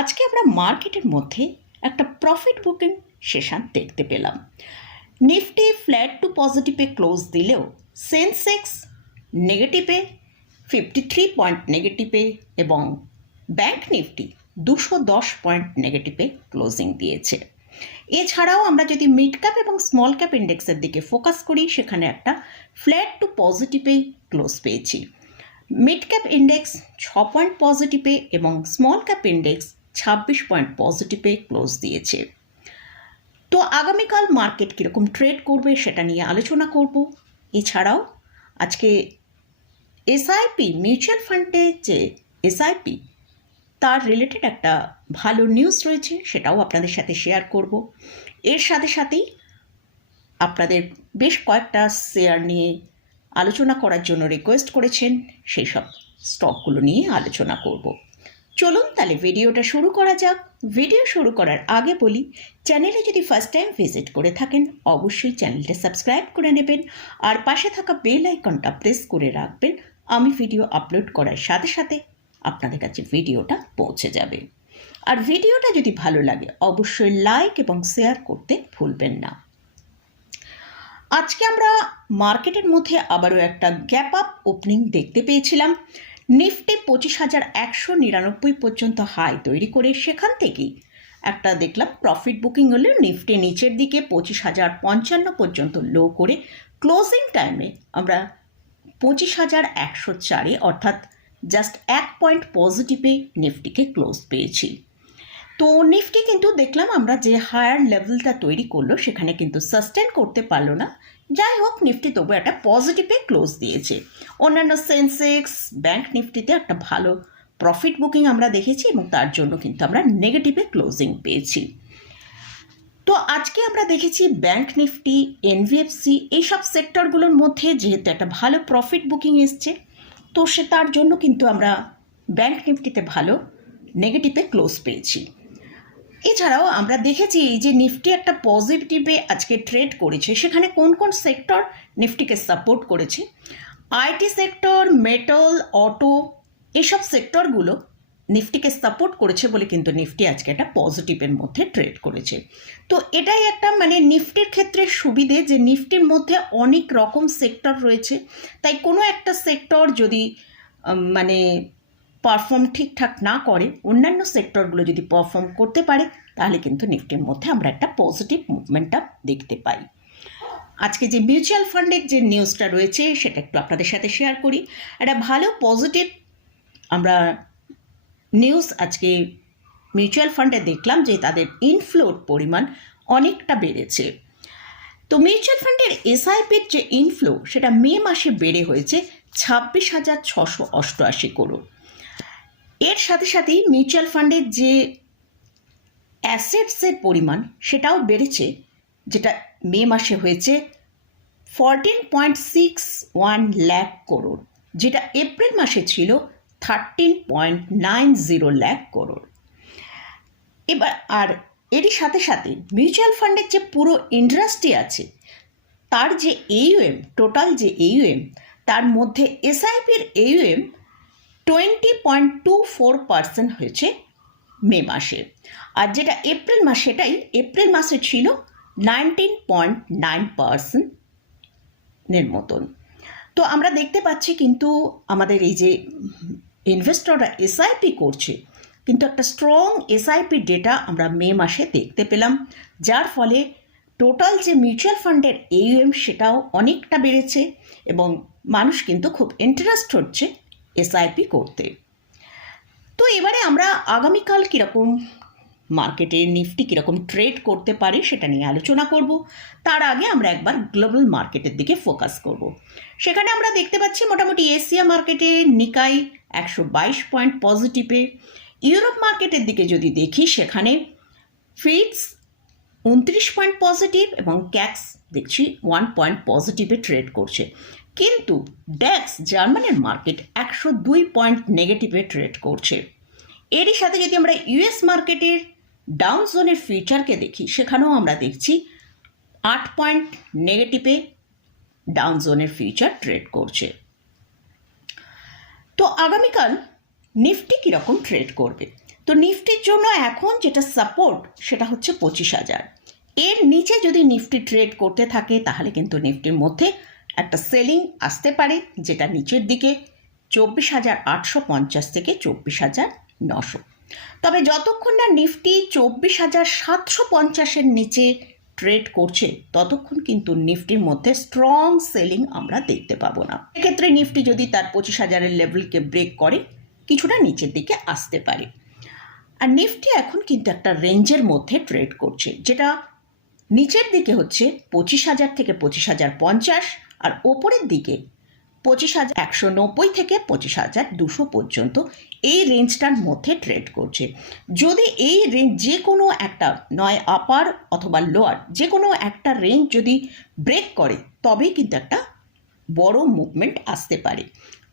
আজকে আমরা মার্কেটের মধ্যে একটা প্রফিট বুকিং সেশন দেখতে পেলাম। নিফটি ফ্ল্যাট টু পজিটিভে ক্লোজ দিলেও সেন্সেক্স নেগেটিভে ফিফটি থ্রি পয়েন্ট নেগেটিভে এবং ব্যাংক নিফটি দুশো দশ পয়েন্ট নেগেটিভে ক্লোজিং দিয়েছে। এছাড়াও আমরা যদি মিড ক্যাপ এবং স্মল ক্যাপ ইন্ডেক্সের দিকে ফোকাস করি, সেখানে একটা ফ্ল্যাট টু পজিটিভেই ক্লোজ পেয়েছি। মিড ক্যাপ ইন্ডেক্স ছ পয়েন্ট পজিটিভে এবং স্মল ক্যাপ ইন্ডেক্স ছাব্বিশ পয়েন্ট পজিটিভে ক্লোজ দিয়েছে। তো আগামীকাল মার্কেট কীরকম ট্রেড করবে সেটা নিয়ে আলোচনা করব। এছাড়াও আজকে এসআইপি, মিউচুয়াল ফান্ডে যে এসআইপি, তার রিলেটেড একটা ভালো নিউজ রয়েছে, সেটাও আপনাদের সাথে শেয়ার করব। এর সাথে সাথেই আপনাদের বেশ কয়েকটা শেয়ার নিয়ে আলোচনা করার জন্য রিকোয়েস্ট করেছেন, সেই সব স্টকগুলো নিয়ে আলোচনা করব। চলুন তাহলে ভিডিওটা শুরু করা যাক। ভিডিও শুরু করার আগে বলি, চ্যানেলে যদি ফার্স্ট টাইম ভিজিট করে থাকেন, অবশ্যই চ্যানেলটা সাবস্ক্রাইব করে নেবেন আর পাশে থাকা বেল আইকনটা প্রেস করে রাখবেন। আমি ভিডিও আপলোড করার সাথে সাথে আপনাদের কাছে ভিডিওটা পৌঁছে যাবে। আর ভিডিওটা যদি ভালো লাগে, অবশ্যই লাইক এবং শেয়ার করতে ভুলবেন না। আজকে আমরা মার্কেটের মধ্যে আবারও একটা গ্যাপ আপ ওপেনিং দেখতে পেয়েছিলাম। নিফটি পঁচিশ হাজার একশো নিরানব্বই পর্যন্ত হাই তৈরি করে সেখান থেকেই একটা দেখলাম প্রফিট বুকিং হলে নিফটি নিচের দিকে পঁচিশ হাজার পঞ্চান্ন পর্যন্ত লো করে ক্লোজিং টাইমে আমরা পঁচিশ হাজার একশো চারে অর্থাৎ জাস্ট এক পয়েন্ট পজিটিভে নিফটিকে ক্লোজ পেয়েছি। তো নিফটি কিন্তু দেখলাম আমরা যে হায়ার লেভেলটা তৈরি করল, সেখানে কিন্তু সাস্টেন করতে পারল না। যাই হোক, নিফটি তবু একটা পজিটিভে ক্লোজ দিয়েছে। অন্যান্য সেন্সেক্স ব্যাংক নিফটিতে একটা ভালো প্রফিট বুকিং আমরা দেখেছি এবং তার জন্য কিন্তু আমরা নেগেটিভে ক্লোজিং পেয়েছি। তো আজকে আমরা দেখেছি ব্যাংক নিফটি এনভিএফসি এইসব সেক্টরগুলোর মধ্যে যেহেতু একটা ভালো প্রফিট বুকিং এসছে, তো সে তার জন্য কিন্তু আমরা ব্যাংক নিফটিতে ভালো নেগেটিভে ক্লোজ পেয়েছি। এছাড়াও আমরা দেখেছি যে নিফটি একটা পজিটিভে আজকে ট্রেড করেছে। সেখানে কোন কোন সেক্টর নিফটিকে সাপোর্ট করেছে? আইটি সেক্টর মেটাল অটো এসব সেক্টরগুলো নিফটিকে সাপোর্ট করেছে বলে কিন্তু নিফটি আজকে একটা পজিটিভের মধ্যে ট্রেড করেছে। তো এটাই একটা মানে নিফটির ক্ষেত্রে সুবিধে যে নিফটির মধ্যে অনেক রকম সেক্টর রয়েছে। তাই কোনো একটা সেক্টর যদি মানে পারফর্ম ঠিকঠাক না করে অন্যান্য সেক্টরগুলো যদি পারফর্ম করতে পারে, তাহলে কিন্তু নিফটির মধ্যে আমরা একটা পজিটিভ মুভমেন্টটা দেখতে পাই। আজকে যে মিউচুয়াল ফান্ডের যে নিউজটা রয়েছে, সেটা একটু আপনাদের সাথে শেয়ার করি। একটা ভালো পজিটিভ আমরা নিউজ আজকে মিউচুয়াল ফান্ডে দেখলাম যে তাদের ইনফ্লোর পরিমাণ অনেকটা বেড়েছে। তো মিউচুয়াল ফান্ডের এসআইপির যে ইনফ্লো সেটা মে মাসে বেড়ে হয়েছে ছাব্বিশ হাজার ছশো অষ্টআশি করোড় এর সাথে সাথেই মিউচুয়াল ফান্ডের যে অ্যাসেটসের পরিমাণ সেটাও বেড়েছে, যেটা মে মাসে হয়েছে fourteen point six one lakh crore যেটা এপ্রিল মাসে ছিল thirteen point nine zero lakh crore এবার, আর এরই সাথে সাথে মিউচুয়াল ফান্ডের যে পুরো ইন্ডাস্ট্রি আছে, তার যে এইউএম টোটাল যে এইউএম তার মধ্যে এসআইপির AUM twenty point two four percent হয়েছে মে মাসে। আর যেটা এপ্রিল মাস সেটাই, এপ্রিল মাসে ছিল নাইনটিন পয়েন্ট নাইন পার্সেন্টের মতন। তো আমরা দেখতে পাচ্ছি কিন্তু আমাদের এই যে ইনভেস্টররা এসআইপি করছে, কিন্তু একটা স্ট্রং এসআইপি ডেটা আমরা মে মাসে দেখতে পেলাম, যার ফলে টোটাল যে মিউচুয়াল ফান্ডের এইউএম সেটাও অনেকটা বেড়েছে এবং মানুষ কিন্তু খুব ইন্টারেস্ট হচ্ছে এসআইপি করতে। তো এবারে আমরা আগামীকাল কীরকম মার্কেটে নিফটি কীরকম ট্রেড করতে পারে সেটা নিয়ে আলোচনা করব। তার আগে আমরা একবার গ্লোবাল মার্কেটের দিকে ফোকাস করব। সেখানে আমরা দেখতে পাচ্ছি মোটামুটি এশিয়া মার্কেটে নিকাই একশো বাইশ পয়েন্ট পজিটিভে। ইউরোপ মার্কেটের দিকে যদি দেখি সেখানে ফিটস উনত্রিশ পয়েন্ট পজিটিভ এবং ক্যাক্স দেখছি ওয়ান পয়েন্ট পজিটিভে ট্রেড করছে। কিন্তু ড্যাক্স জার্মানির মার্কেট একশো দুই পয়েন্ট নেগেটিভে ট্রেড করছে। এরই সাথে যদি আমরা ইউএস মার্কেটের ডাউন জোনের ফিউচারকে দেখি, সেখানেও আমরা দেখছি আট পয়েন্ট নেগেটিভে ডাউন জোনের ফিউচার ট্রেড করছে। তো আগামীকাল নিফটি কীরকম ট্রেড করবে? তো নিফটির জন্য এখন যেটা সাপোর্ট, সেটা হচ্ছে পঁচিশ হাজার। এর নিচে যদি নিফটি ট্রেড করতে থাকে, তাহলে কিন্তু নিফটির মধ্যে একটা সেলিং আসতে পারে যেটা নিচের দিকে চব্বিশ হাজার আটশো পঞ্চাশ থেকে চব্বিশ হাজার নশো। তবে যতক্ষণ না নিফটি চব্বিশ হাজার সাতশো পঞ্চাশের নিচে ট্রেড করছে, ততক্ষণ কিন্তু নিফটির মধ্যে স্ট্রং সেলিং আমরা দেখতে পাবো না। এক্ষেত্রে নিফটি যদি তার পঁচিশ হাজারের লেভেলকে ব্রেক করে, কিছুটা নিচের দিকে আসতে পারে। আর নিফটি এখন কিন্তু একটা রেঞ্জের মধ্যে ট্রেড করছে, যেটা নিচের দিকে হচ্ছে পঁচিশ হাজার থেকে পঁচিশ হাজার পঞ্চাশ আর ওপরের দিকে পঁচিশ হাজার একশো নব্বই থেকে পঁচিশ হাজার দুশো পর্যন্ত এই রেঞ্জটার মধ্যে ট্রেড করছে। যদি এই রেঞ্জ যে কোনো একটা নয় আপার অথবা লোয়ার যে কোনো একটা রেঞ্জ যদি ব্রেক করে, তবেই কিন্তু একটা বড় মুভমেন্ট আসতে পারে।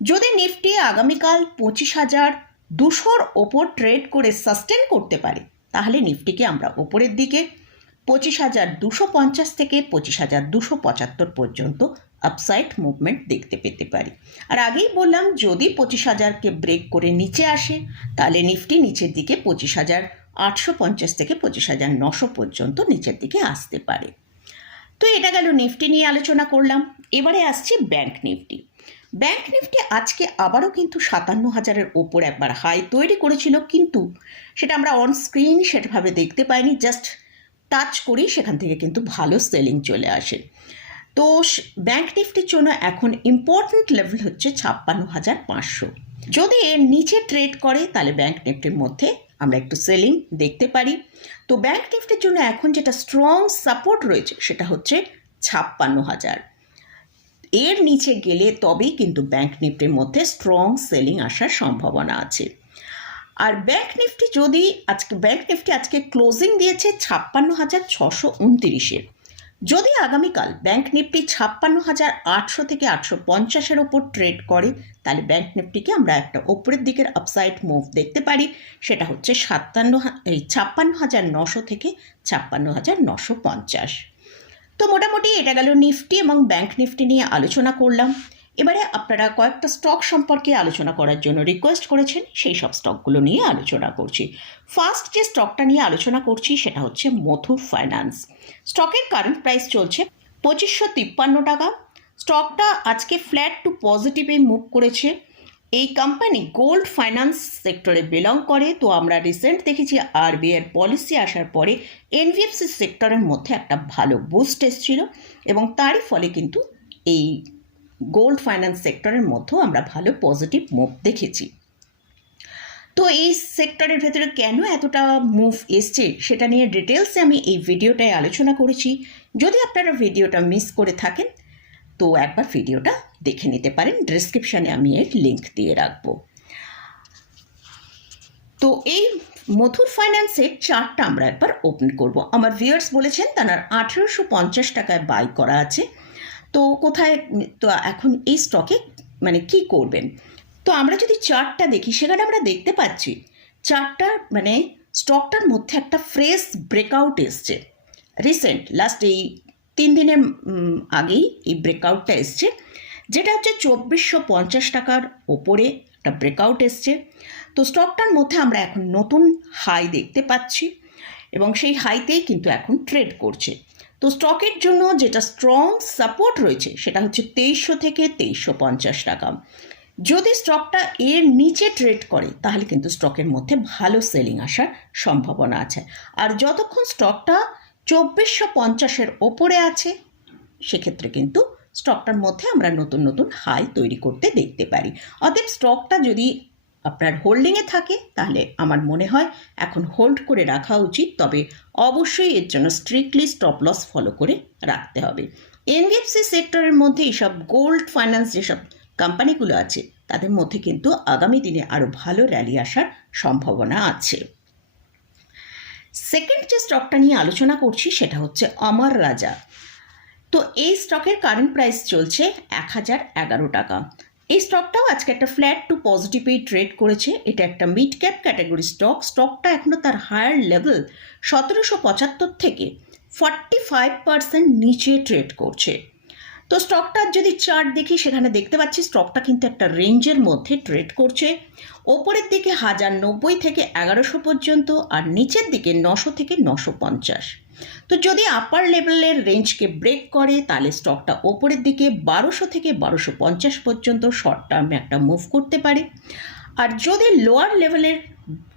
যদি নিফটি আগামীকাল পঁচিশ হাজার দুশোর ওপর ট্রেড করে সাস্টেন করতে পারে, তাহলে নিফটিকে আমরা ওপরের দিকে পঁচিশ হাজার দুশো পঞ্চাশ থেকে পঁচিশ হাজার দুশো পঁচাত্তর পর্যন্ত আপসাইড মুভমেন্ট দেখতে পেতে পারি। আর আগেই বললাম, যদি পঁচিশ হাজারকে ব্রেক করে নিচে আসে, তাহলে নিফটি নিচের দিকে পঁচিশ হাজার আটশো পঞ্চাশ থেকে পঁচিশ হাজার নশো পর্যন্ত নিচের দিকে আসতে পারে। তো এটা গেল নিফটি নিয়ে আলোচনা করলাম। এবারে আসছি ব্যাংক নিফটি ব্যাংক নিফটি আজকে আবারও কিন্তু সাতান্ন হাজারের ওপর একবার হাই তৈরি করেছিল, কিন্তু সেটা আমরা অন স্ক্রিন সেভাবে দেখতে পাইনি জাস্ট টাচ করি সেখান থেকে কিন্তু ভালো সেলিং চলে আসে। তো ব্যাংক নিফটির জন্য এখন ইম্পর্ট্যান্ট লেভেল হচ্ছে ছাপ্পান্ন হাজার পাঁচশো। যদি এর নিচে ট্রেড করে, তাহলে ব্যাংক নিফটির মধ্যে আমরা একটু সেলিং দেখতে পারি। তো ব্যাংক নিফটির জন্য এখন যেটা স্ট্রং সাপোর্ট রয়েছে, সেটা হচ্ছে ছাপ্পান্ন হাজার। এর নিচে গেলে তবেই কিন্তু ব্যাংক নিফটির মধ্যে স্ট্রং সেলিং আসার সম্ভাবনা আছে। আর ব্যাংক নিফটি যদি আজকে ব্যাংক নিফটি আজকে ক্লোজিং দিয়েছে ছাপ্পান্ন হাজার ছশো উনতিরিশের। যদি আগামীকাল ব্যাংক নিফটি ছাপ্পান্ন হাজার আটশো থেকে আটশো পঞ্চাশের ওপর ট্রেড করে, তাহলে ব্যাংক নিফটিকে আমরা একটা ওপরের দিকের আপসাইড মুভ দেখতে পারি। সেটা হচ্ছে সাতান্ন এই ছাপ্পান্ন হাজার নশো থেকে ছাপ্পান্ন হাজার নশো পঞ্চাশ। তো মোটামুটি এটা গেল নিফটি এবং ব্যাংক নিফটি নিয়ে আলোচনা করলাম। এবারে আপনারা কয়েকটা স্টক সম্পর্কে আলোচনা করার জন্য রিকোয়েস্ট করেছেন, সেই সব স্টকগুলো নিয়ে আলোচনা করছি। ফার্স্ট যে স্টকটা নিয়ে আলোচনা করছি, সেটা হচ্ছে মথু ফাইন্যান্স স্টকের কারেন্ট প্রাইস চলছে পঁচিশশো তিপ্পান্ন টাকা। স্টকটা আজকে ফ্ল্যাট টু পজিটিভে মুভ করেছে। এই কোম্পানি গোল্ড ফাইন্যান্স সেক্টরে বিলং করে। তো আমরা রিসেন্ট দেখেছি আরবিআইয়ের পলিসি আসার পরে এনভিএফসি সেক্টরের মধ্যে একটা ভালো বুস্ট এসেছিল এবং তারই ফলে কিন্তু এই গোল্ড ফাইন্যান্স সেক্টরের মধ্যেও আমরা ভালো পজিটিভ মুভ দেখেছি। তো এই সেক্টরের ভেতরে কেন এতটা মুভ এসছে সেটা নিয়ে ডিটেলসে আমি এই ভিডিওটায় আলোচনা করেছি। যদি আপনারা ভিডিওটা মিস করে থাকেন, তো একবার ভিডিওটা দেখে নিতে পারেন। ডিসক্রিপশানে আমি এর লিঙ্ক দিয়ে রাখব। তো এই মথুর ফাইন্যান্সের চারটা আমরা একবার ওপেন করব। আমার ভিউয়ার্স বলেছেন, তার আঠেরোশো পঞ্চাশ টাকায় বাই করা আছে। তো কোথায়, তো এখন এই স্টকে মানে কি করবেন? তো আমরা যদি চার্টটা দেখি, সেখানে আমরা দেখতে পাচ্ছি চার্টটা মানে স্টকটার মধ্যে একটা ফ্রেশ ব্রেকআউট এসছে। রিসেন্ট লাস্ট এই তিন দিনের আগেই এই ব্রেকআউটটা এসছে। যেটা হচ্ছে চব্বিশশো পঞ্চাশ টাকার ওপরে একটা ব্রেকআউট এসছে। তো স্টকটার মধ্যে আমরা এখন নতুন হাই দেখতে পাচ্ছি এবং সেই হাইতেই কিন্তু এখন ট্রেড করছে। তো স্টকের জন্য যেটা স্ট্রং সাপোর্ট রয়েছে, সেটা হচ্ছে তেইশশো থেকে তেইশশো পঞ্চাশ টাকা। যদি স্টকটা এর নিচে ট্রেড করে, তাহলে কিন্তু স্টকের মধ্যে ভালো সেলিং আসার সম্ভাবনা আছে। আর যতক্ষণ স্টকটা চব্বিশশো পঞ্চাশের ওপরে আছে, সেক্ষেত্রে কিন্তু স্টকটার মধ্যে আমরা নতুন নতুন হাই তৈরি করতে দেখতে পারি। অতএব স্টকটা যদি আপনার হোল্ডিংয়ে থাকে, তাহলে আমার মনে হয় এখন হোল্ড করে রাখা উচিত, তবে অবশ্যই এর জন্য স্ট্রিক্টলি স্টপ লস ফলো করে রাখতে হবে। এনবিএফসি সেক্টরের মধ্যে এইসব গোল্ড ফাইন্যান্স যেসব কোম্পানিগুলো আছে, তাদের মধ্যে কিন্তু আগামী দিনে আরও ভালো র্যালি আসার সম্ভাবনা আছে। সেকেন্ড যে স্টকটা নিয়ে আলোচনা করছি, সেটা হচ্ছে অমর রাজা তো এই স্টকের কারেন্ট প্রাইস চলছে এক হাজার এগারো টাকা। এই স্টকটাও আজকে একটা ফ্ল্যাট টু পজিটিভেই ট্রেড করেছে। এটা একটা মিড ক্যাপ ক্যাটাগরি স্টক স্টকটা এখনও তার হায়ার লেভেল সতেরোশো পঁচাত্তর থেকে ফর্টি ফাইভ পার্সেন্ট নিচে ট্রেড করছে। তো স্টকটার যদি চার্ট দেখি, সেখানে দেখতে পাচ্ছি স্টকটা কিন্তু একটা রেঞ্জের মধ্যে ট্রেড করছে। ওপরের দিকে হাজার নব্বই থেকে এগারোশো পর্যন্ত আর নিচের দিকে নশো থেকে নশো পঞ্চাশ। তো যদি আপার লেভেলের রেঞ্জকে ব্রেক করে, তাহলে স্টকটা ওপরের দিকে বারোশো থেকে বারোশো পঞ্চাশ পর্যন্ত শর্ট টার্মে একটা মুভ করতে পারে। আর যদি লোয়ার লেভেলের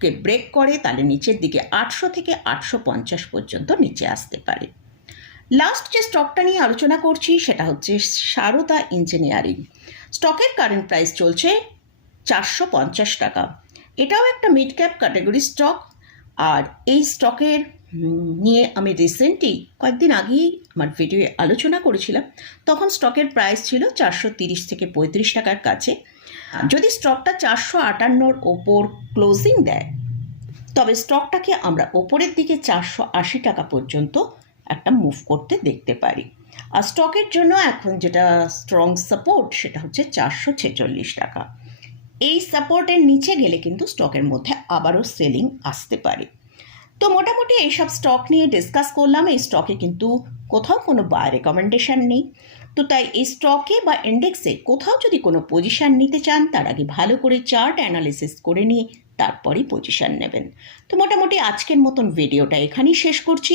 কে ব্রেক করে, তাহলে নিচের দিকে আটশো থেকে আটশো পঞ্চাশ পর্যন্ত নিচে আসতে পারে। লাস্ট যে স্টকটা নিয়ে আলোচনা করছি, সেটা হচ্ছে সারদা ইঞ্জিনিয়ারিং স্টকের কারেন্ট প্রাইস চলছে চারশো পঞ্চাশ টাকা। এটাও একটা মিড ক্যাপ ক্যাটাগরি স্টক আর এই স্টকের নিয়ে আমি রিসেন্টলি কয়েকদিন আগেই আমার ভিডিওয়ে আলোচনা করেছিলাম। তখন স্টকের প্রাইস ছিল চারশো তিরিশ থেকে পঁয়ত্রিশ টাকার কাছে। যদি স্টকটা চারশো আটান্নর ওপর ক্লোজিং দেয়, তবে স্টকটাকে আমরা ওপরের দিকে চারশো আশি টাকা পর্যন্ত একটা মুভ করতে দেখতে পারি। আর স্টকের জন্য এখন যেটা স্ট্রং সাপোর্ট সেটা হচ্ছে চারশো ছেচল্লিশ টাকা। এই সাপোর্টের নিচে গেলে কিন্তু স্টকের মধ্যে আবারও সেলিং আসতে পারে। তো মোটামুটি এইসব স্টক নিয়ে ডিসকাস করলাম, এই স্টকে কিন্তু কোথাও কোনো বাই রেকমেন্ডেশন নেই। তো তাই এই স্টকে বা ইন্ডেক্সে কোথাও যদি কোনো পজিশান নিতে চান, তার আগে ভালো করে চার্ট অ্যানালিসিস করে নিয়ে তারপরেই পজিশান নেবেন। তো মোটামুটি আজকের মতন ভিডিওটা এখানেই শেষ করছি।